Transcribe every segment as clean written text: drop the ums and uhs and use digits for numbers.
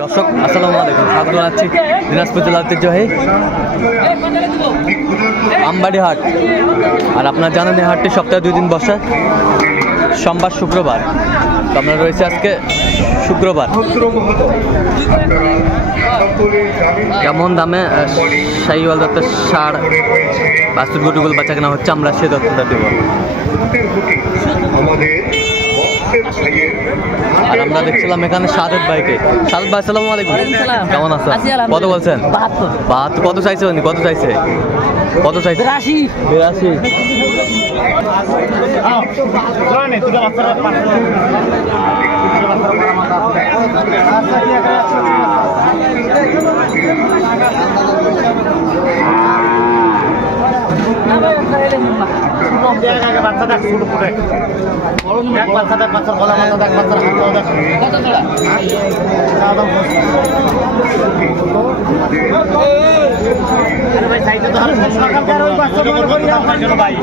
দর্শক আসসালামু আলাইকুম, স্বাগত জানাচ্ছি দিনাজপুর জেলার ঐতিহ্যবাহী আমবাড়ি হাট। আর আপনারা জানেন এই হাটটি সপ্তাহে 2 দিন বসে, সোমবার শুক্রবার। তো আমরা রয়েছে আজকে শুক্রবার। কেমন দামে শাহিওয়াল দত্তের ষাঁড় বাছুর গরুগুলো বাচ্চা কেনা হচ্ছে, আমরা সে তথ্যটা দেব। আর আমরা দেখছিলাম এখানে সাদেক ভাইকে। সাদেক ভাই আসসালামু আলাইকুম, কেমন আছেন? কত বলছেন? 72। কত চাইছে উনি? কত চাইছে? 82। বাচ্চা দেখ ছোট ফুটে এক বাচ্চা দেখ, বাচ্চার গলা মাথা দেখ, বাচ্চার হাত দেখ কত জোড়া ভাই চাইতে তো ভাই।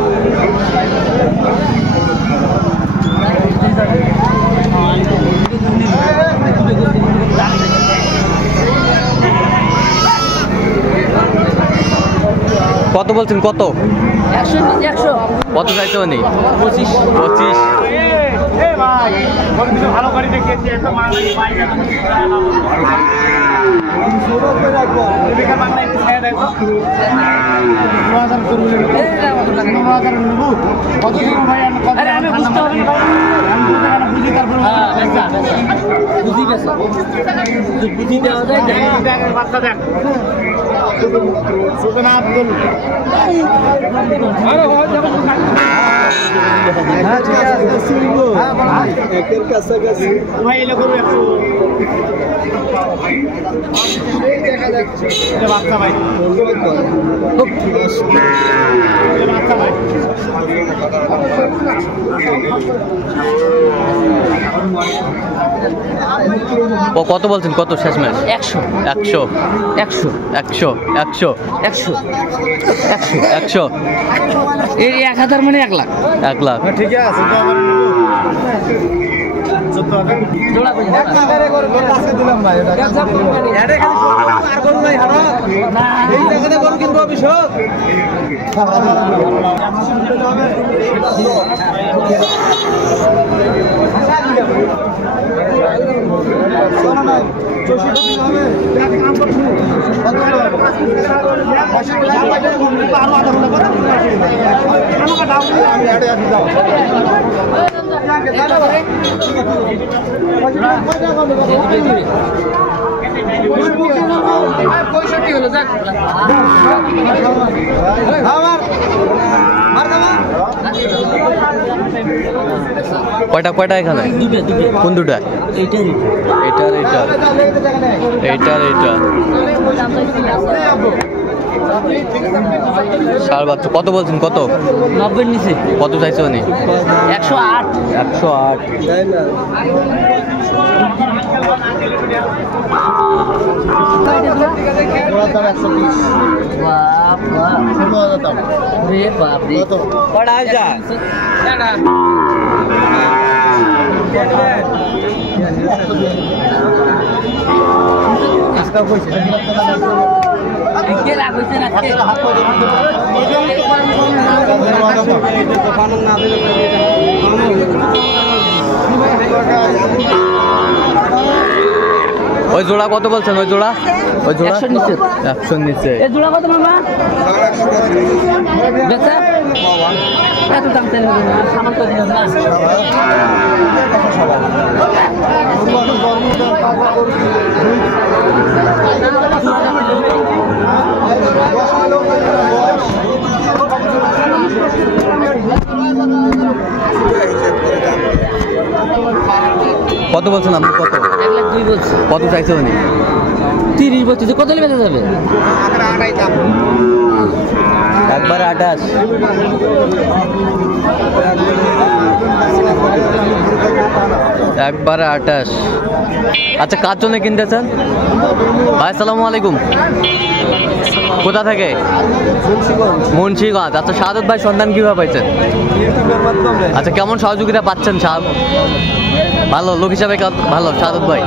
কত বলছেন? কত? 100। কত চাইতে উনি? 25। ভালো করে দেখিয়েছি একটা মাল বুঝি দেওয়া যায়। বাচ্চা দেখ ভাই এলে করবো একটু বাচ্চা ভাই, বাচ্চা ভাই ও কত বলছেন? কত শেষ ম্যাচ? 100। এই 1000 মানে 1 লাখ। 1 লাখ। ঠিক আছে দিলাম ভাই। কয়টা এখানে? কোন দুটা? এইটার ষাঁড় বাচ্চা কত বলছেন? কত? 90 নিচে। কত চাইছে উনি? 108। 108। ওই জোড়া কত বলছেন? ওই জোড়া 100 নিচে। 100 নিচে। এই জোড়া কত মামা? বেচা এত দাম চাইলে হবে না, সামান তো দিন না। কত বলছেন আপনি? কত? 1,02 বলছি। কত চাইছে উনি? 30 বলছি। কত হলে বেচা যাবে? একবার 28। একবারে 28। আচ্ছা, কার জন্য কিনতেছেন ভাই? আসসালামু আলাইকুম, কোথা থেকে? মুন্সিগঞ্জ। আচ্ছা, শাহাদত ভাই সন্ধান কিভাবে পাইছেন? আচ্ছা, কেমন সহযোগিতা পাচ্ছেন সাহেব? ভালো লোক হিসাবে ভালো সাদত ভাই।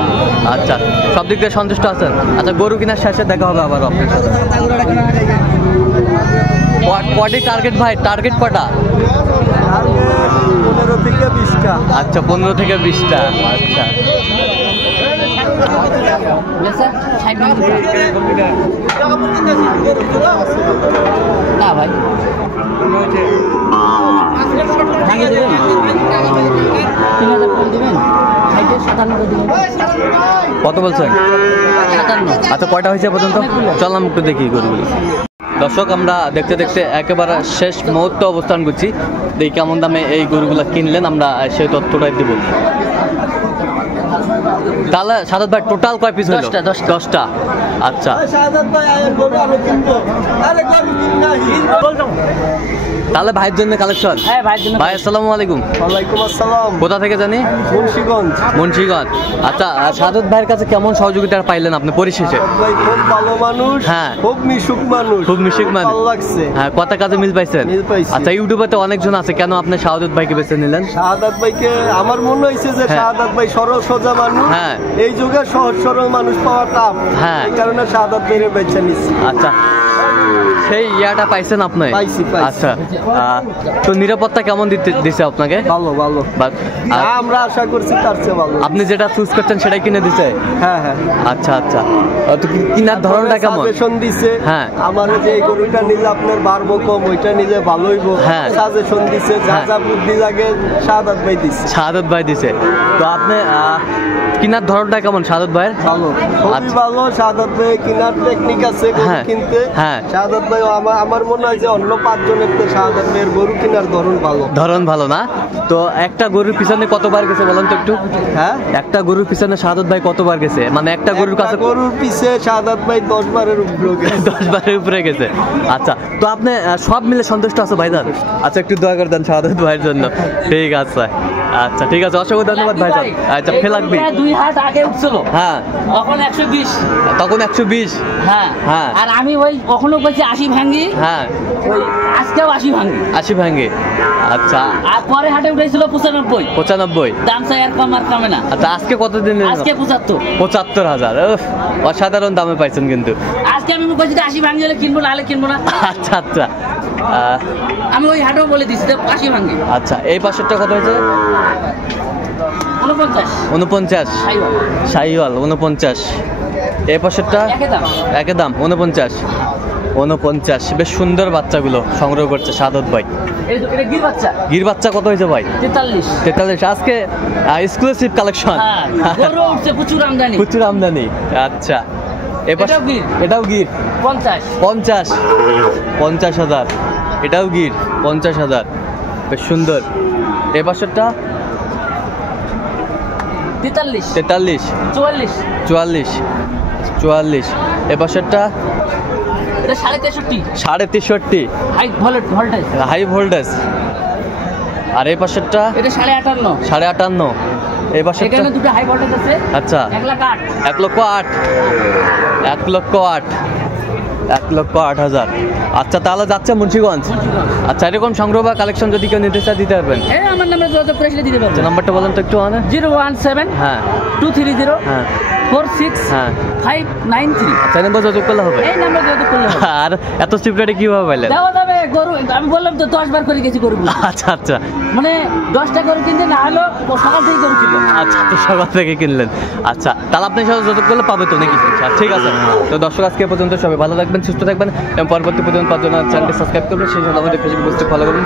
আচ্ছা, সব দিক দিয়ে সন্তুষ্ট আছেন। আচ্ছা, গরু কেনার শেষে দেখা হবে আবার আপনার সাথে। কটি টার্গেট ভাই? টার্গেট কটা? 15 থেকে 20টা। আচ্ছা, 15 থেকে 20টা। আচ্ছা, না ভাই ভাঙিয়ে দেবেন, 3000 করে দেবেন, 57 দিবেন। কত বলছেন? 57। আচ্ছা, কয়টা হয়েছে পর্যন্ত? চললাম একটু দেখি গরুগুলো। দর্শক, আমরা দেখতে দেখতে একেবারে শেষ মুহূর্তে অবস্থান করছি। দেখি কেমন দামে এই গরুগুলো কিনলেন, আমরা সেই তথ্যটাই দেব। তাহলে সাদত ভাই টোটাল কয় পিস হলো? 10টা। আচ্ছা, তাহলে ভাইয়ের জন্য কালেকশন। হ্যাঁ ভাইয়ের জন্য। ভাই আসসালামু আলাইকুম। ওয়ালাইকুম আসসালাম। কোথা থেকে জানি? মুন্সিগঞ্জ। মুন্সিগঞ্জ। আচ্ছা, সাদত ভাইয়ের কাছে কেমন সহযোগিতা পাইলেন আপনি পরিশেষে? ভাই খুব ভালো মানুষ, হ্যাঁ। খুব মিশুক মানুষ, খুব মিশুক মানুষ। ভালো লাগছে। হ্যাঁ, কথা কাজে মিল পাইছেন? মিল পাইছি। আচ্ছা, ইউটিউবে তো অনেকজন আছে, কেন আপনি শাহাদত ভাইকে বেছে নিলেন? শাহাদাত ভাইকে আমার মনে হয়েছে যে হ্যাঁ। শাহাদাত ভাই সরল সোজা মানুষ, হ্যাঁ। এই যুগে সহজ সরল মানুষ পাওয়া টাফ, হ্যাঁ। এই কারণে শাহাদাত ভাইয়ের বেছে নিচ্ছি। আচ্ছা, সেই ইয়াটা পাইছেন আপনি? পাইছি। আচ্ছা, তো নিরাপত্তা কেমন দিছে আপনাকে? ভালো ভালো, আর আমরা আশা করছি তার চেয়ে ভালো। আপনি যেটা চুজ করছেন সেটাই কিনে দিছে? হ্যাঁ হ্যাঁ। আচ্ছা আচ্ছা, তো কিনার ধরনটা কেমন? সাজেশন দিছে। হ্যাঁ। আমার যে এই গরুটা নিলে আপনার বাড়বো কম, ওইটা নিলে ভালো হইবো, হ্যাঁ। সাজেশন দিছে। যা হ্যাঁ। যা বুদ্ধি লাগে শাহাদাত ভাই দিছে। শাহাদত ভাই দিছে। তো আপনি কিনার ধরনটা কেমন শাহাদত ভাইয়ের? ভালো, খুবই আচ্ছা। ভালো। শাহাদাত ভাই কিনার টেকনিক আছে গরু হ্যাঁ। কিনতে। হ্যাঁ। শাহাদাত ভাই আমার মনে হয় যে অন্য 5 জনের থেকে শাহাদাত ভাইয়ের গরু কেনার ধরন ভালো। ধরন ভালো না? তো একটা গরুর পিছনে কতবার গেছে বলেন তো একটু? হ্যাঁ, একটা গরুর পিছনে শাহাদত ভাই কতবার গেছে? মানে একটা গরুর কাছে গরুর পিছে শাহাদাত ভাই 10 বারের উপরে গেছে। 10 বারের উপরে গেছে। আচ্ছা, তো আপনি সব মিলে সন্তুষ্ট আছে ভাইজান? আচ্ছা, একটু দয়া করে দেন শাহাদত ভাইয়ের জন্য। ঠিক আছে, আচ্ছা ঠিক আছে, অসংখ্য ধন্যবাদ ভাইজান। আচ্ছা, ফেলাকবি 2 হাত আগে উঠছিল, হ্যাঁ, তখন 120। তখন 120। হ্যাঁ হ্যাঁ। আর আমি ওই কখনো বলছি 80 ভাঙ্গি, হ্যাঁ, ওই আজকেও 80 ভাঙ্গি। 80 ভাঙ্গে। আচ্ছা, আর পরে হাটে উঠেছিল 95। 95। দাম চাই আর কম আর কমে না। আচ্ছা, আজকে কত দিন? আজকে 75। 75,000। অসাধারণ দামে পাইছেন কিন্তু। আজকে আমি বলছি 80 ভাঙ্গি হলে কিনবো, না হলে কিনবো না। আচ্ছা আচ্ছা, আমি ওই হাটেও বলে দিচ্ছি 80 ভাঙ্গি। আচ্ছা, এই পাশেরটা কত হয়েছে? 49। 49। আইও শাহিওয়াল 49। এই পাশেরটা একই দাম। একই দাম 49। 49। বেশ সুন্দর বাচ্চাগুলো সংগ্রহ করছে সাদত ভাই। এটা গির বাচ্চা। গির বাচ্চা কত হয়েছে ভাই? 43। 43। আজকে এক্সক্লুসিভ কালেকশন। হ্যাঁ, গরু উঠছে প্রচুর আমদানি। প্রচুর আমদানি। আচ্ছা, এটাও গির। এটাও গির 50। 50,000। এটাও গির 50,000। বেশ সুন্দর। এ পাশেরটা 43। 43। 44। 44। 44। এ পাশেরটা এটা 63.5। 63.5। High voltage. High voltage. আর এই পাশেরটা এটা 58.5। 58.5। এই পাশেরটা এখানে দুটো হাই ভোল্টেজ আছে। আচ্ছা, 1,08,000। 1,08,000। 1,08,000। 1,08,000। আচ্ছা, তাহলে যাচ্ছে মুন্সিগঞ্জ। আচ্ছা, এরকম সংগ্রহ বা কালেকশন যদি কেউ নিতে চায় দিতে পারবেন? হ্যাঁ, আমার নাম্বার যোগাযোগ করে সেটা দিতে পারবো। আচ্ছা, নাম্বারটা বলেন তো একটু। 017 হ্যাঁ 230 হ্যাঁ 46 হ্যাঁ। 593। আচ্ছা, নাম্বার যোগাযোগ করলে হবে? এই নাম্বার যোগাযোগ করলে হবে। আর এত সিপ্রেটে কিভাবে পাইলেন? দেওয়া যাবে গরু। আমি বললাম তো 10 বার করে গেছি গরুগুলো। আচ্ছা আচ্ছা মানে 10টা গরু কিনতে না হলো সকাল থেকে গরু কিনবো। আচ্ছা, তো সকাল থেকে কিনলেন। আচ্ছা, তাহলে আপনি সাথে যোগাযোগ করলে পাবে তো নাকি? আচ্ছা, ঠিক আছে। তো দর্শক, আজকে এ পর্যন্ত। সবাই ভালো থাকবেন, সুস্থ থাকবেন এবং পরবর্তী পর্যন্ত পাওয়ার জন্য চ্যানেলটি সাবস্ক্রাইব করবেন। সেই সাথে আমাদের ফেসবুক পেজটি ফলো করুন।